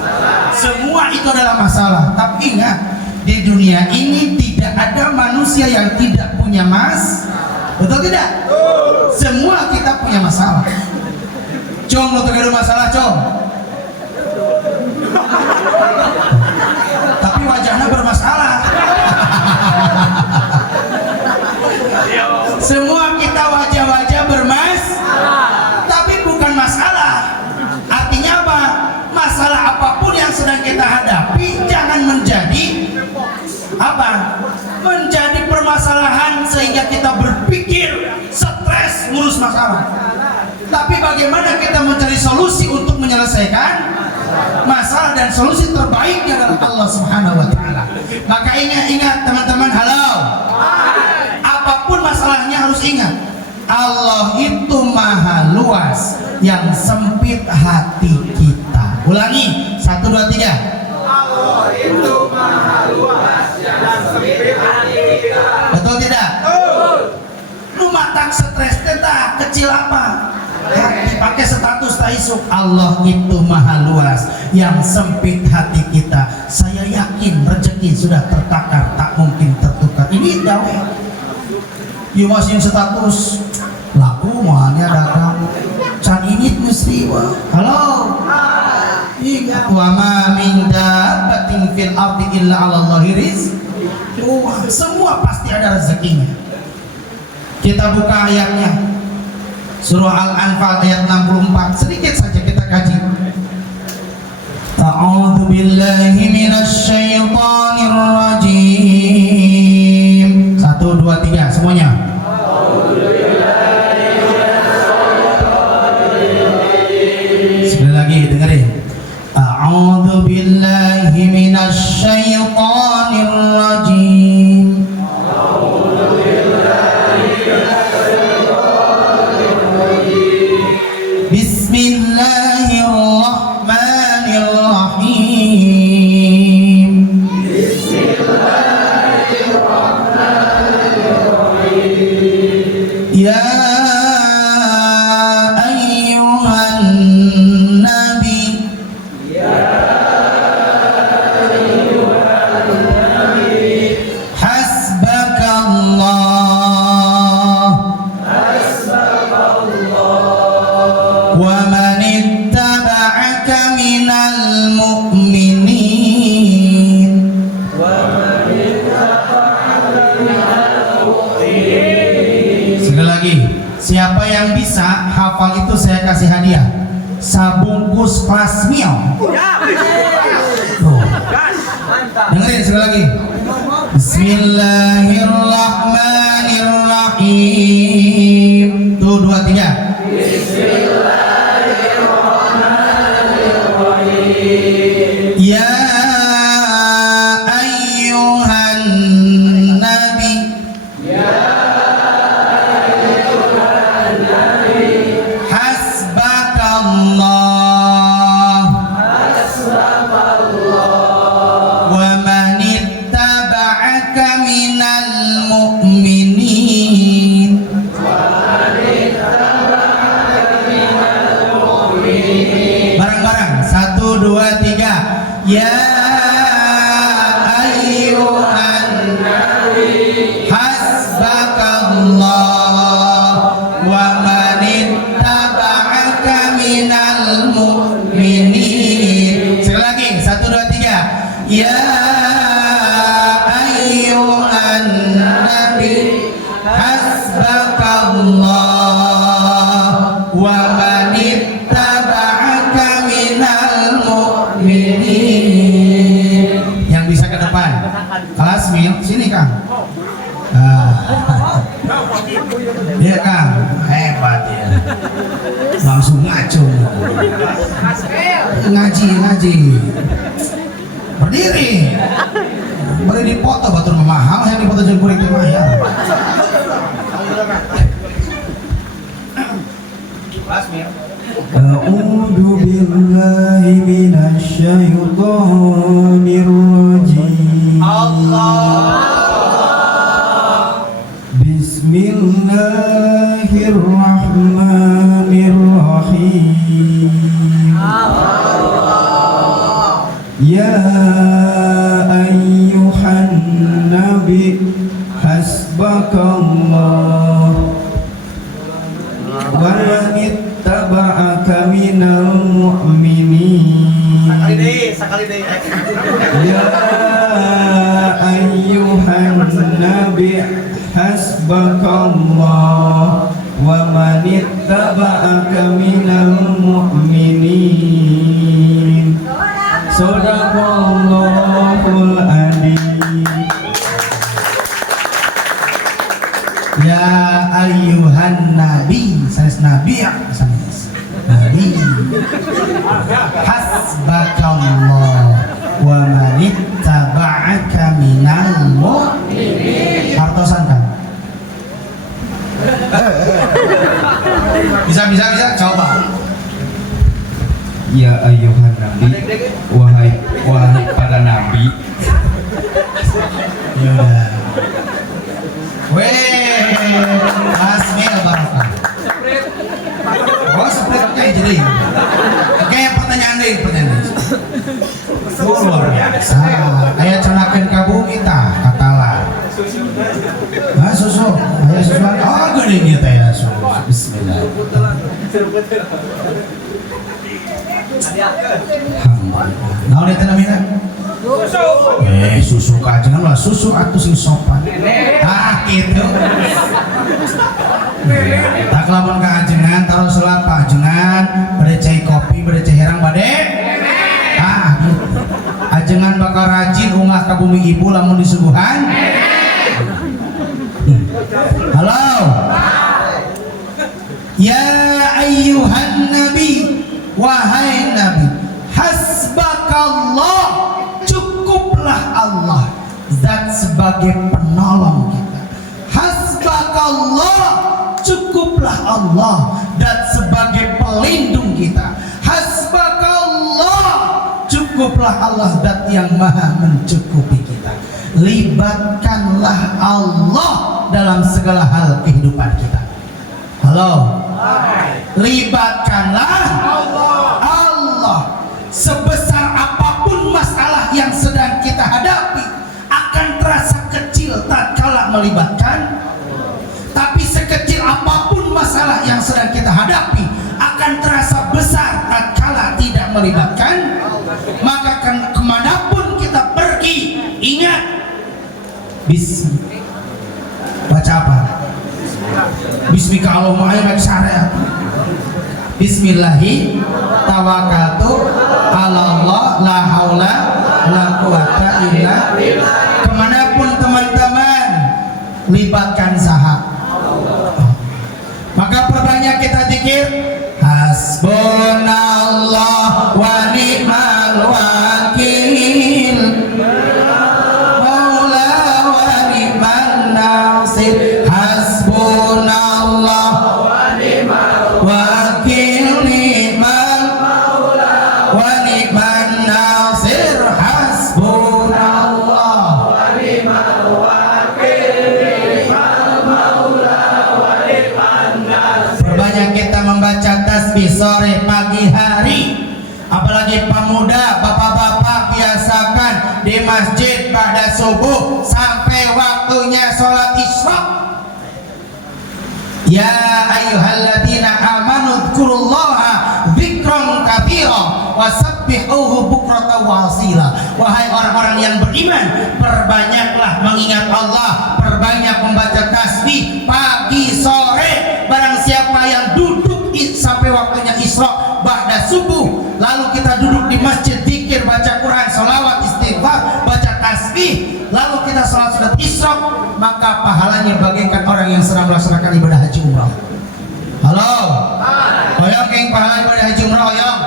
semua itu adalah masalah tapi ingat di dunia ini tidak ada manusia yang tidak punya betul tidak? Semua kita punya masalah Cong lo tergadu masalah Cong tapi wajahnya bermasalah menjadi permasalahan sehingga kita berpikir stres ngurus masalah. Tapi bagaimana kita mencari solusi untuk menyelesaikan masalah, dan solusi terbaiknya adalah Allah Subhanahu wa taala. Maka ingat teman-teman, halo. Apapun masalahnya harus ingat, Allah itu maha luas, yang sempit hati kita. Ulangi, 1, 2, 3. Allah itu maha luas yang sempit hati kita. Betul tidak? Betul. Lu matang stres teta kecil apa? Hati pakai status taisuk. Allah itu maha luas, yang sempit hati kita. Saya yakin rezeki sudah tertakar, tak mungkin tertukar. Ini dawe. You masih status laku mualnya dagang. Can ini musliwa. Halo. Ingat, wa ma min dabbatin fil ardi illa 'ala Allahi rizquha. Semua pasti ada rezekinya. Kita buka ayatnya. Surah Al-Anfal ayat 64. Sedikit saja kita kaji. A'udzu billahi minasy syaithanir rajim. 1, 2, 3 semuanya. Sekali lagi dengerin. A'udzu billahi minasy syaithanir rajim. Bismillahirrahmanirrahim. Ya ayyuhan nabi, hasbakallah wa man ittaba'aka minal mu'minin. Sekali lagi, siapa yang bisa hafal itu saya kasih hadiah sabungkus kelas mil. Tuh. Dengerin sekali lagi. Bismillahirrahmanirrahim. Tuh, 2, 3. Ya ayyuhan nabi, hasbakallah wa man ittaba'aka minal mu'minin. Bareng-bareng, 1, 2, 3. Ya ayyuhan nabi, hasbakallah wa man ittaba'aka minal mu'minin. Sekali lagi, 1, 2, 3. Ya ayyuhan nabi, hasbakallah wa man ittaba'aka minal mu'minin. Yang bisa ke depan. Kelas mil, sini Kang. Iya Kang, hebat ya. Langsung ngaco. Ngaji. Berdiri. Beri di foto batur memaham yang di foto jempur itu mah ya. Kelas mil. A'udzu billahi minasy syaithanir rajim. Bismillahirrahmanirrahim. Ya ayyuhan nabi, hasbakallah wa man ittaba'aka minal mu'minin. Sakali deh. Ya ayyuhan nabi, hasbakallah wa man ittaba'aka minal mu'minin. Shadaqallahul adzim. Ya ayyuhan nabi, sanes nabi ya, sanes nabi. Hasbakallah wa man ittaba'aka minal mu'minin. Hartosan kan? Bisa coba. Ya ayyuhan nabi, wahai para nabi. Ya udah. Weh, Bismillah. Oh, seperti jadi. Oke, pertanyaan deh. Luar biasa. Ayat cenakeun ka bumi tah katalah. Susu. Ayat susu. Oh, geuning ieu teh ya susu. Bismillah. Naon eta namina? Susu kajengan lah susu atuh sing sopan. Kitu. Tak lamun ka ajengan taruh selapa ajengan bade cai kopi bade cai herang bade. Gitu. Ajengan bakal rajin ungah ka bumi ibu lamun disuguhan. Halo. Ya ayyuhan nabi, wahai nabi, hasbakallah, cukuplah Allah zat sebagai penolong kita. Hasbakallah, cukuplah Allah zat sebagai pelindung kita. Hasbakallah, cukuplah Allah zat yang maha mencukupi kita. Libatkanlah Allah dalam segala hal kehidupan kita. Halo. Libatkanlah Allah. Sebesar apapun masalah yang sedang kita hadapi akan terasa kecil tatkala melibatkan. Tapi sekecil apapun masalah yang sedang kita hadapi akan terasa besar tatkala tidak melibatkan. Maka kemanapun kita pergi, ingat Bismillah. Baca apa? Bismika Allahumma ayyuhal syariat. Bismillahi tawakkaltu ala Allah la haula la quwata illa billah. Kemanapun teman-teman libatkan saha. Maka perbanyak kita zikir hasbunallah wa ni'mal wakil, maula wa ni'man nasir. Hasbunallah wa ni'mal wakil, ni'mal maula wa ni'man nasir. Hasbunallah wa ni'mal wakil, ni'mal maula wa ni'man nasir. Perbanyak kita membaca tasbih sore pagi hari. Apalagi pemuda, bapak-bapak biasakan di masjid pada subuh sampai waktunya sholat isya. Ya ayyuhalladzina amanu dzkurullaha dzikran katsira wasabbihuhu bukratan wa asila. Wahai orang-orang yang beriman, perbanyaklah mengingat Allah, perbanyak membaca tasbih pagi sore. Barang siapa yang duduk sampai waktunya isra ba'da subuh, lalu kita duduk di masjid zikir, baca Quran, sholawat, istighfar, baca tasbih, lalu kita sholat sunat isra, maka pahalanya bagaikan orang yang sedang melaksanakan ibadah haji umrah. Halo. Hoyong keng pahala ibadah haji umrah hoyong.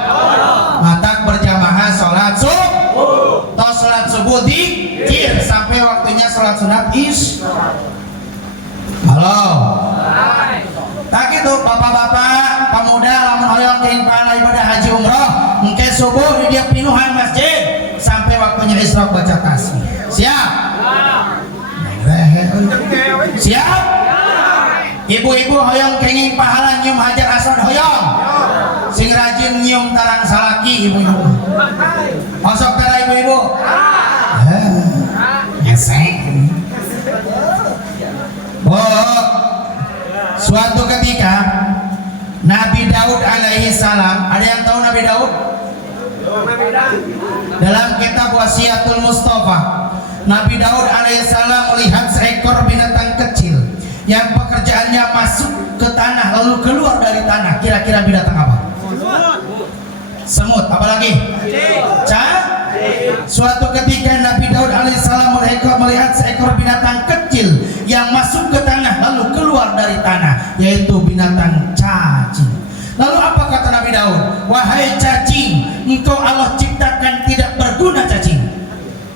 Matak berjamaah sholat subuh. Tos sholat subuh zikir sampai waktunya sholat sunat isra. Halo. Tak gitu bapak-bapak, pemuda lamun hoyong keng pahala ibadah haji umrah, mungkin subuh di dia pinuhan masjid sampai waktunya isra baca tasbih. Siap? Siap? Ibu-ibu hoyong kenging pahala nyium hajar aswad hoyong. Sing rajin nyium tarang salaki ibu-ibu. Osok tara ibu-ibu. Esek. Suatu ketika Nabi Daud alaihi salam, ada yang tahu Nabi Daud? Dalam kitab Wasiatul Mustafa, Nabi Daud alaihissalam melihat seekor binatang kecil yang pekerjaannya masuk ke tanah lalu keluar dari tanah. Kira-kira binatang apa? Semut. Apalagi? Suatu ketika Nabi Daud alaihissalam melihat seekor binatang kecil yang masuk ke tanah lalu keluar yaitu binatang cacing. Lalu apa kata Nabi Daud? Wahai cacing, engkau Allah ciptakan tidak berguna cacing.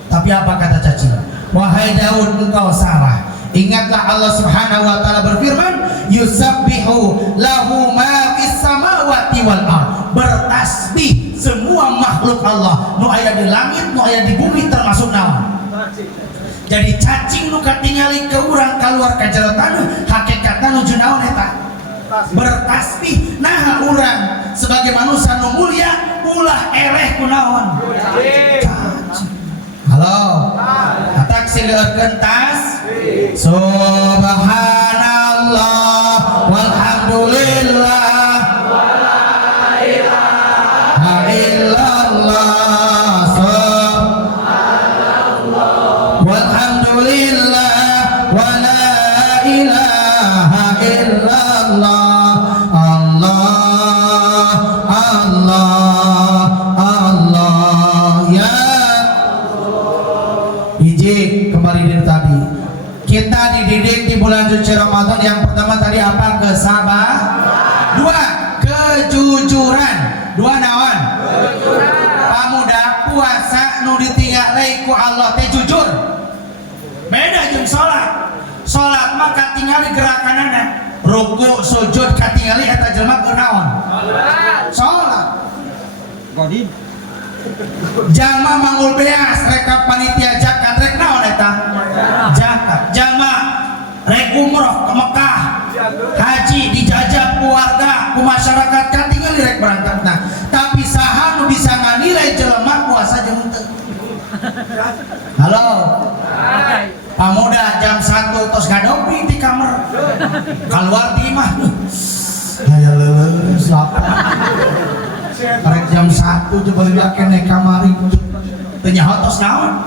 Tapi apa kata cacing? Wahai Daud, engkau salah. Ingatlah Allah Subhanahu wa taala berfirman, yusabbihu lahu ma fis samawati wal ard. Bertasbih semua makhluk Allah, nu aya di langit, nu aya di bumi termasuk naon. Jadi cacing nu katingali ke urang keluar ka jero taneuh, hakikatna nuju naon eta? Bertasbih. Nah urang sebagai manusia nu mulia ulah eleh kunaon? Cacing. Halo. Atak sileurkeun tas. Subhanallah walhamdulillah wala ilaha illallah. Subhanallah walhamdulillah wala ilaha illallah. Allah Allah Allah ya. Hiji kembali dari tadi kita dididik di bulan suci Ramadan. Yang pertama tadi apa? Kesabaran. Dua, kejujuran. Dua naon? Pamuda puasa nu ditinggali ku Allah teh jujur. Beda jeung salat. Salat mah katingali gerakanana. Ruku, sujud katingali eta jelema kunaon? Salat. Godin. Jalma mangul beas rek panitia zakat rek naon eta? Zakat. Jalma rek umroh ke Mekah, haji dijajah keluarga, ku masyarakat katingali rek berangkatna. Tapi saha nu bisa nganilai jelema puasa jeung teu? Halo. Pamuda jam 1 tos gadopi di kamar. Keluar di imah. Aya leuleus lapar. Karek jam 1 coba lihat kene kamari teu nyaho tos naon?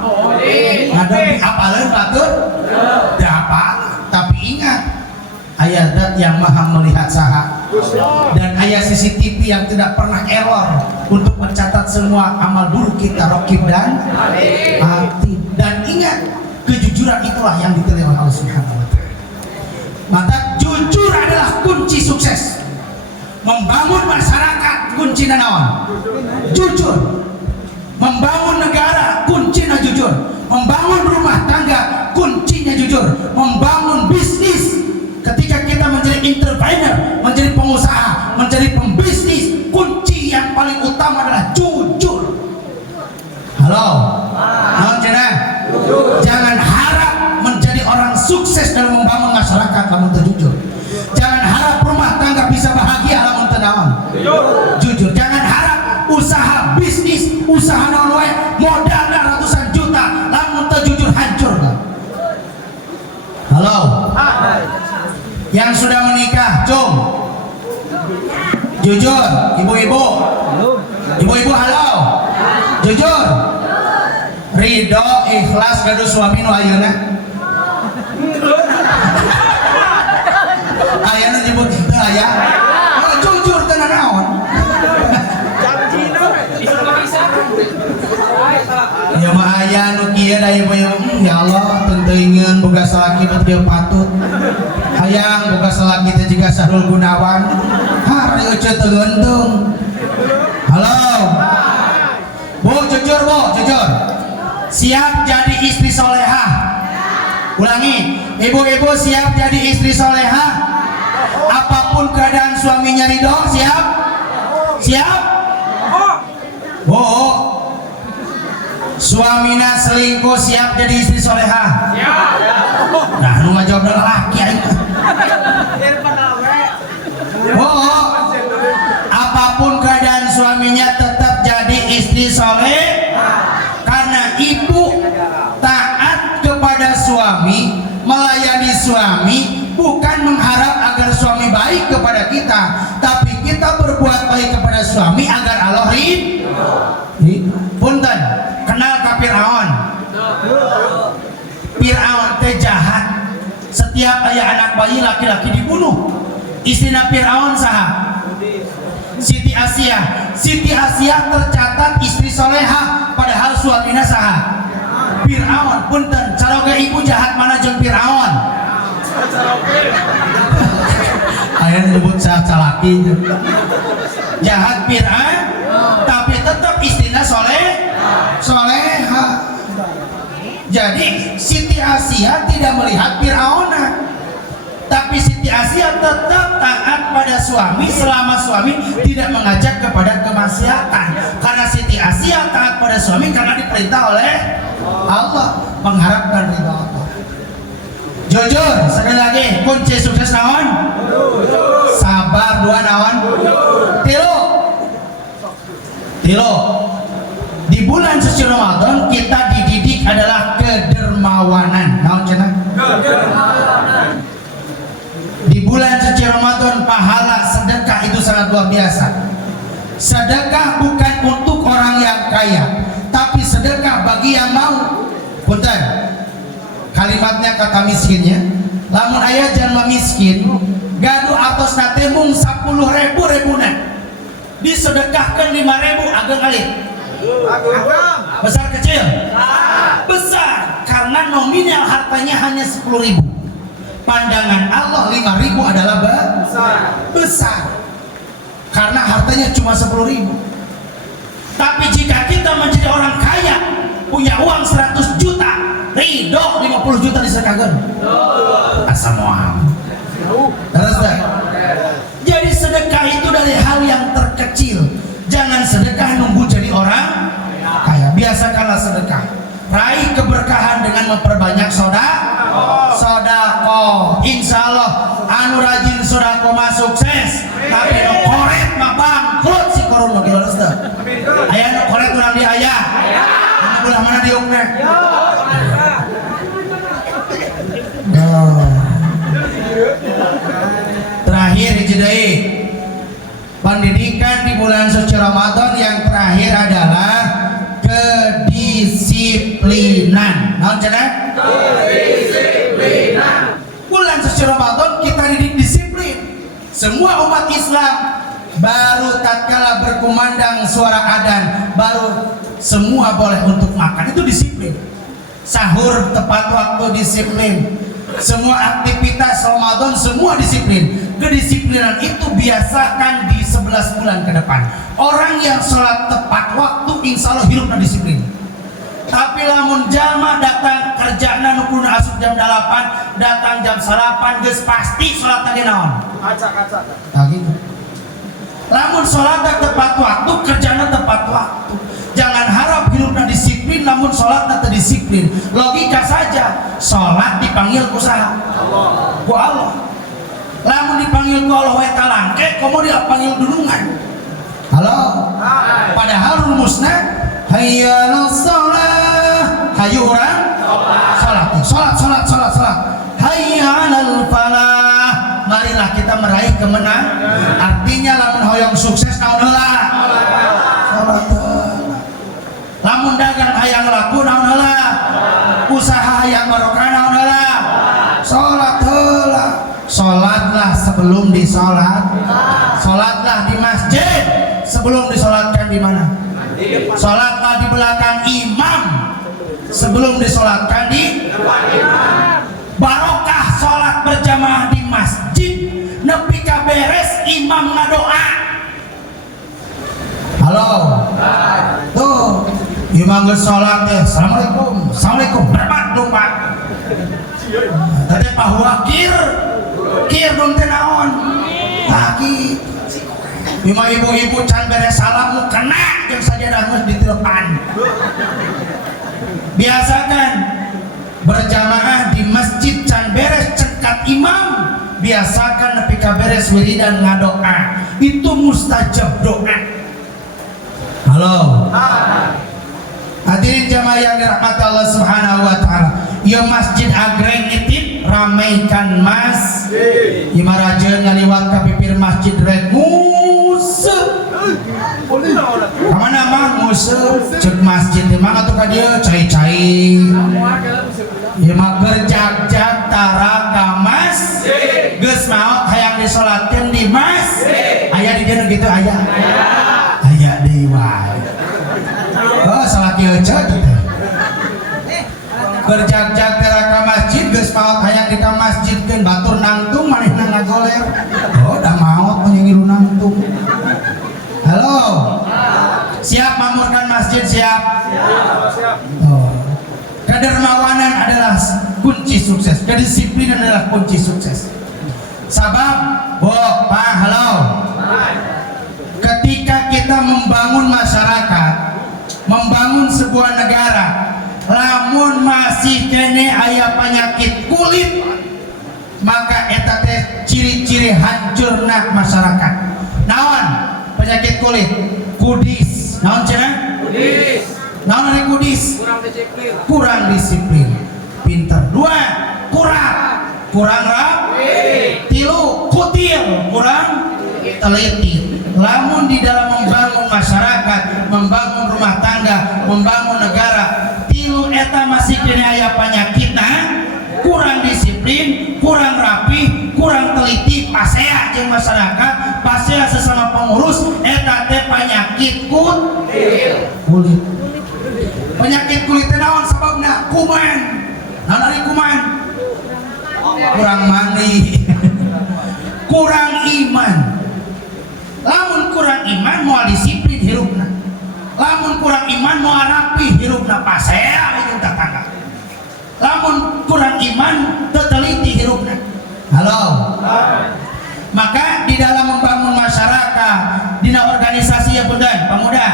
Ngadepi apaleun batur? Teu apal, tapi ingat aya zat yang maha melihat saha dan aya CCTV yang tidak pernah error untuk mencatat semua amal buruk kita, raqib dan atid. Dan ingat kejujuran itulah yang dipilih oleh Allah Subhanahu wa taala. Maka jujur adalah kunci sukses. Membangun masyarakat kuncinya naon? Jujur. Membangun negara kuncinya jujur. Membangun rumah tangga kuncinya jujur. Membangun bisnis, ketika kita menjadi entrepreneur, menjadi pengusaha, menjadi pembisnis, kunci yang paling utama adalah jujur. Halo. Naon cenah? Jangan harap menjadi orang sukses dalam membangun masyarakat lamun teu jujur. Jangan harap rumah tangga bisa bahagia lamun teu naon? Jujur. Jangan harap usaha bisnis, usaha naon wae modalna ratusan juta lamun teu jujur hancur kan? Halo. Yang sudah menikah, cung. Jujur, ibu-ibu. Ibu-ibu halo. Jujur. Ridho, ikhlas gaduh suami nu ayeuna. Ayeuna nyebut teu aya. Jujur teu naon. Ya mah aya nu kieu da ieu ya Allah tenteuingeun boga salaki teu patut. Hayang boga salaki teh jiga Sahrul Gunawan. Hari euceut teu geuntung. Halo. Bu, jujur Bu, jujur. Siap jadi istri solehah? Ulangi, ibu-ibu siap jadi istri solehah? Apapun keadaan suaminya ridho, siap? Siap? Bu, suamina selingkuh siap jadi istri solehah? Siap. Nah, nu ngajawab adalah laki aing. Bu, apapun keadaan suaminya tetap jadi istri soleh. Karena ibu taat kepada suami, melayani suami, bukan mengharap agar suami baik kepada kita, tapi kita berbuat baik kepada suami agar Allah ridho. Punten, kenal ka Firaun? Firaun teh jahat. Setiap aya anak bayi laki-laki dibunuh. Istrina Firaun saha? Siti Asia. Siti Asia tercatat istri soleha, padahal suaminya saha? Firaun. Punten, caroge ibu jahat mana jeung Firaun? akhirnya disebut calaki jahat Fir'aun tapi tetap istrinya soleha. Jadi Siti Asia tidak melihat Fir'auna, tapi Siti Asia tetap taat pada suami selama suami tidak mengajak kepada kemaksiatan. Karena Siti Asia taat pada suami karena diperintah oleh Allah, mengharapkan ridha Allah. Jujur, sekali lagi kunci sukses naon? Sabar. Dua naon? Tilu. Di bulan suci Ramadan kita dididik adalah kedermawanan. Naon cenah? Kedermawanan. Di bulan suci Ramadan pahala sedekah itu sangat luar biasa. Sedekah bukan untuk orang yang kaya, tapi sedekah bagi yang mau. Punten. Kalimatnya kata miskinnya, lamun aya jalma miskin, gaduh atos nate mung 10.000 rebuna. Disedekahkan 5.000 ageng alih. Besar kecil? Besar, karena nominal hartanya hanya 10.000. Pandangan Allah 5.000 adalah besar. Karena hartanya cuma 10.000. Tapi jika kita menjadi orang kaya, punya uang 100 juta, ridho 50 juta disedekahkan. Asal muam. Terus dah. Jadi sedekah itu dari hal yang terkecil. Jangan sedekah nunggu jadi orang kaya. Biasakanlah sedekah. Raih keberkahan dengan memperbanyak sodako. Insya Allah anu rajin sodako mah sukses. Tapi nu koret mah bangkrut si korun lagi harus dah. Ayah nu koret urang di ayah. Anu belah mana diukna? Terakhir hijai pendidikan di bulan suci Ramadan yang terakhir adalah kedisiplinan. Naon cenah? Kedisiplinan. Bulan suci Ramadan kita didik disiplin. Semua umat Islam baru tatkala berkumandang suara adzan baru semua boleh untuk makan, itu disiplin. Sahur tepat waktu disiplin. Semua aktivitas Ramadan semua disiplin. Kedisiplinan itu biasakan di 11 bulan ke depan. Orang yang sholat tepat waktu insya Allah hidupnya disiplin. Tapi lamun jama datang kerjana nukuna asup jam 8, datang jam 8 geus pasti sholat tadi naon? Acak-acak. Nah gitu. Lamun sholat tepat waktu, kerjana tepat waktu. Jangan harap hidupnya disiplin namun sholat tak disiplin. Logika saja, sholat dipanggil ku saha? Ku Allah. Lamun dipanggil ku Allah wae talangke, komo dia panggil dunungan. Halo. Padahal rumusna hayya 'alas shalah. Hayu urang salat. Hayya 'alal falah. Marilah kita meraih kemenangan. Artinya lamun hoyong sukses naon heula? Salat. Lamun dagang hayang laku naon heula? Usaha hayang barokah naon heula? Salat heula. Salatlah sebelum disolat. Salatlah di masjid sebelum disolatkan di mana? Salatlah di belakang imam sebelum disolatkan di depan imam. Barokah salat berjamaah di masjid nepi ka beres imam ngadoa. Halo. Tuh, imam geus salat teh. Assalamualaikum. Berbat dong, Pak. Tadi bahwa kir dong teh naon? Lagi. Imam ibu-ibu can beres salam mu kena jeung sajadah geus ditilepan. Biasakan berjamaah di masjid can beres cekat imam. Biasakan nepi ka beres wiridan ngadoa. Itu mustajab doa. Halo. Hadirin jamaah yang dirahmati Allah Subhanahu wa taala. Ieu masjid agreng nitip ramaikan mas. Imarajeun ngaliwat ka pipir masjid rek museuh. Kamana mah museuh ceuk masjid teh mah atuh ka dieu cai-cai. Ieu mah berjag-jag tara ka masjid. Geus maot hayang disolatkeun di masjid. Aya di dieu kitu aya. Aya deui wae. Oh, salat ieu ceuk teh. Berjag-jag tara ka masjid geus maot hayang di ka masjidkeun batur nangtung manehna ngagoler. Oh, ngilu nantung. Halo. Siap mamurkan masjid, siap? Siap. Oh. Kedermawanan adalah kunci sukses. Kedisiplinan adalah kunci sukses. Sabab, Pak, halo. Ketika kita membangun masyarakat, membangun sebuah negara, lamun masih kene aya penyakit kulit, maka eta teh ciri-ciri hancurna masyarakat. Naon penyakit kulit? Kudis. Naon cenah? Kudis. Naon ari kudis? Kurang disiplin. Kurang disiplin. Pinter. 2, kurang rapi. 3, kutil, kurang teliti. Lamun di dalam membangun masyarakat, membangun rumah tangga, membangun negara, 3 eta masih kena aya penyakitna, kurang disiplin, kurang rapi, kurang teliti, pasea jeung masyarakat, pasea sesama pengurus, eta teh penyakit kulit. Penyakit kulit teh naon sababna? Kuman. Naon ari kuman? Kurang mandi. Kurang iman. Lamun kurang iman moal disiplin hirupna. Lamun kurang iman moal rapi hirupna, pasea jeung tetangga. Lamun kurang iman teu teliti hirupna. Halo. Maka di dalam membangun masyarakat, dina organisasi ya punten, pemuda.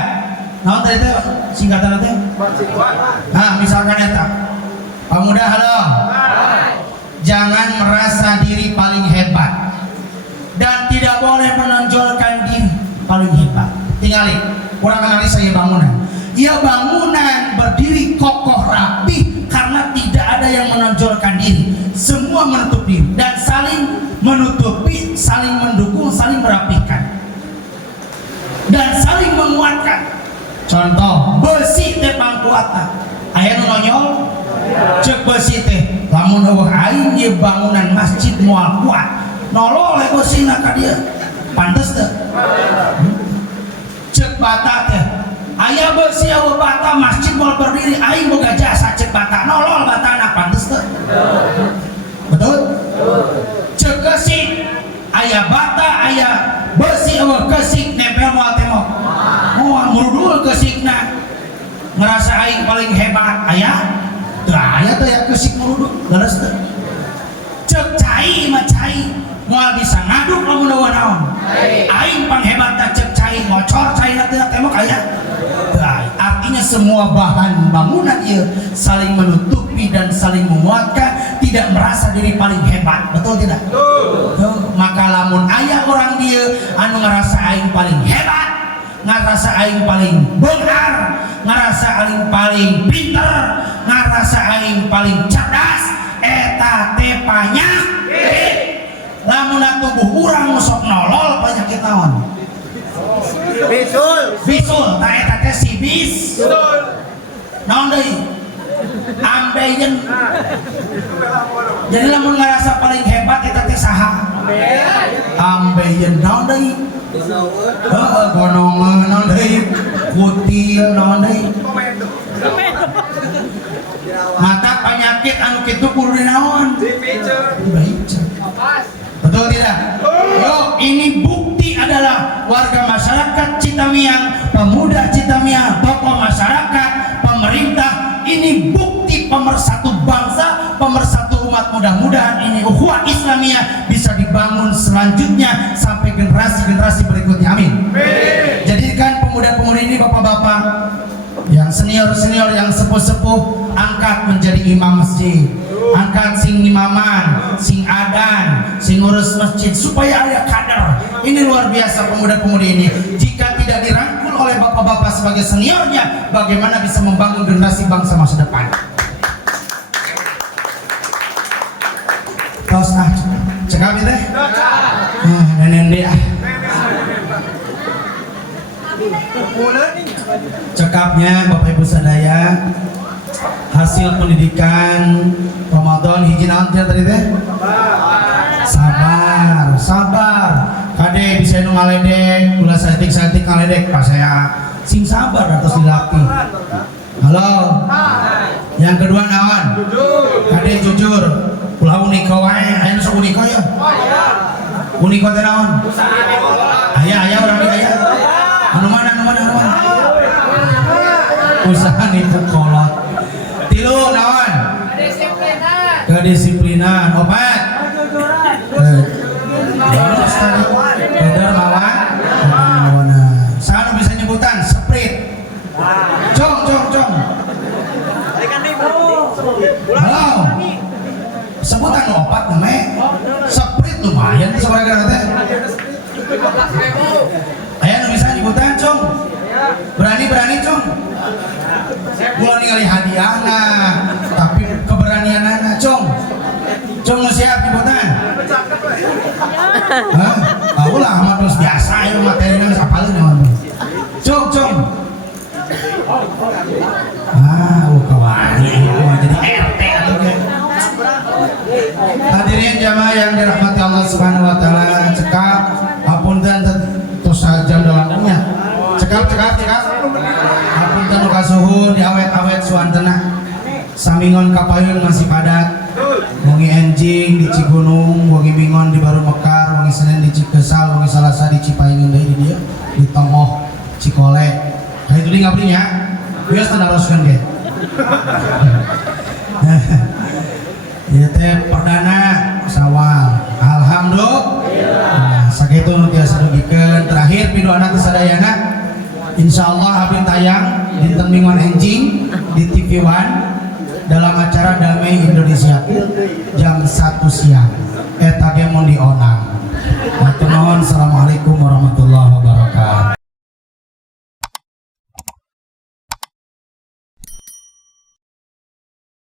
Naon tadi teh singkatan teh? Nah, misalkan eta. Pemuda, halo. Jangan merasa diri paling hebat dan tidak boleh menonjolkan diri paling hebat. Tingali, kurang kenali saya bangunan. Ia bangunan berdiri kokoh rapi karena tidak ada yang menonjolkan diri. Semua menutup diri dan saling menutupi, saling mendukung, saling merapikan dan saling menguatkan. Contoh, besi teh pangkuatna. Aya nu nonyol? Cek besi teh, lamun eueuh aing ieu bangunan masjid moal kuat. Nolol we besina ka dieu. Pantes teu? Cek bata teh, aya besi eueuh bata masjid moal berdiri, aing boga jasa cek bata. Nolol batana, pantes teu? Betul? Cek gesik, aya bata, aya besi eueuh gesik nempel moal tembok. Moal murudul gesikna. Ngerasa aing paling hebat, aya? Teu aya teh ya gesik murudul, leres teu? Cek cai mah cai moal bisa ngaduk lamun eueuh naon. Aing panghebatna cek cai ngocor cai na tina tembok aya? Teu aya. Artinya semua bahan bangunan ieu saling menutupi dan saling menguatkan, tidak merasa diri paling hebat. Betul tidak? Betul. Maka lamun aya orang dieu anu ngerasa aing paling hebat, ngerasa aing paling beunghar, ngerasa aing paling pinter, ngerasa aing paling cerdas, eta teh penyakit. Lamun tubuh urang sok nolol penyakit naon? Bisul, tah eta teh si bis. Naon deui? Ambeien. Jadi lamun ngerasa paling hebat eta teh saha? Ambeien. Naon deui? Heeh, gonongan naon deui? Kutil naon deui? Mata penyakit anu kitu kudu dinaon? Dibaca. Betul tidak? Yo, ini bukti adalah warga masyarakat Citamiang, pemuda Citamiang, tokoh masyarakat, pemerintah. Ini bukti pemersatu bangsa, pemersatu umat. Mudah-mudahan ini ukhuwah Islamiyah bisa dibangun selanjutnya sampai generasi-generasi berikutnya. Amin. Jadikan pemuda-pemudi ini bapak-bapak yang senior-senior, yang sepuh-sepuh, angkat menjadi imam masjid, angkat sing imaman, sing adan, sing ngurus masjid supaya ada kader. Ini luar biasa pemuda-pemudi ini. Jika tidak dirangkul oleh bapak-bapak sebagai seniornya, bagaimana bisa membangun generasi bangsa masa depan? Tos cekap teh? Nenek dia. Cekapnya Bapak Ibu sadaya, hasil pendidikan Ramadan hiji naon tadi teh? Sabar. Kade bisa nu ngaledek, ulah saeutik ngaledek pas saya sing sabar atas dilatih. Halo. Yang kedua naon? Kade jujur. Ulah unika wae, aya nu sok unika ya? Unik teh naon? Aya urang di aya. Anu mana? Usaha nipu kolot. Tilu naon? Kedisiplinan. Opat. Bener lawan. Sanu bisa nyebutan Sprite. Cong. Halo. Sebutan opat namanya. Sprite lumayan sebenarnya teh. Aya nu bisa nyebutan, Cong. Berani, Cong. Gua ningali hadiahna, tapi keberanianana, Cong. Cong nu siap nyebutan. Hah? Ulah mah terus biasa ya materina geus apaleun naon. Cong. Kawani jadi RT atuh ge. Hadirin jamaah yang dirahmati Allah Subhanahu wa taala, cekap hapunten tos jam dalamnya. Cekap. Hapunten nu kasuhun diawet-awet suantena. Samingon kapayun masih padat. Wengi enjing di Cigunung, wengi mingon di Baru Mekar, wengi Senen di Cikesal, wengi Salasa di Cipaingin deui di dieu, di Tongoh, Cikole. Hari itu nggak belinya, biasa teruskan ge. Ieu teh perdana Sawal. Alhamdulillah. Sakitu nu tiasa dugikeun. Terakhir pidoana teh sadayana. Insyaallah abdi tayang dinten Minggon enjing di TV One dalam acara Damai Indonesia jam 1 siang. Eta ge mun dionang. Matur nuwun. Assalamualaikum warahmatullahi wabarakatuh.